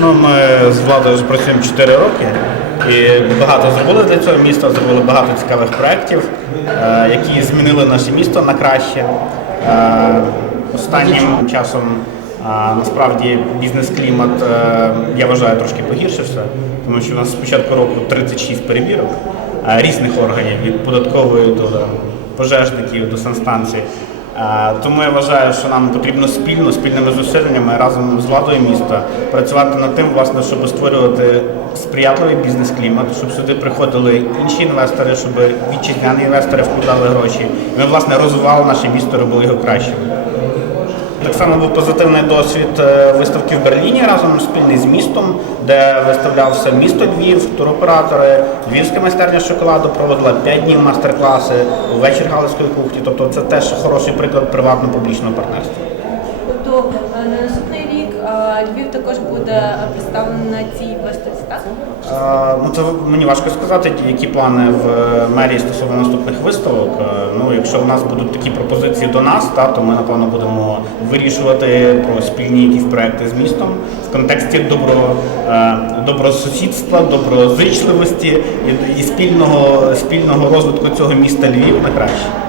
Ну, ми з владою працюємо 4 роки і багато зробили для цього міста, зробили багато цікавих проєктів, е, які змінили наше місто на краще. Е, Останнім часом е, насправді бізнес-клімат, я вважаю, трошки погіршився, тому що у нас з початку року 36 перевірок різних органів, від податкової до пожежників, до санстанцій. Тому я вважаю, що нам потрібно спільно, спільними зусиллями разом з владою міста працювати над тим, власне, щоб створювати сприятливий бізнес-клімат, щоб сюди приходили інші інвестори, щоб вітчизняні інвестори вкладали гроші. Ми власне розвивали наше місто, робили його кращим. Так само був позитивний досвід е, виставки в Берліні разом спільний з містом, де виставлявся місто Львів, туроператори, Львівська майстерня шоколаду проводила 5 днів мастер-класи, вечір галицької кухні. Тобто це теж хороший приклад приватно-публічного партнерства. Тобто на наступний рік е, Львів також буде представлений на цій виставці, так? Ну, це мені важко сказати, які плани в мерії стосовно наступних виставок. Ну, якщо в нас будуть такі пропозиції до нас, та, то ми напевно будемо вирішувати про спільні якісь проекти з містом в контексті добро, е, добросусідства, доброзичливості і, і спільного, спільного розвитку цього міста Львів на краще.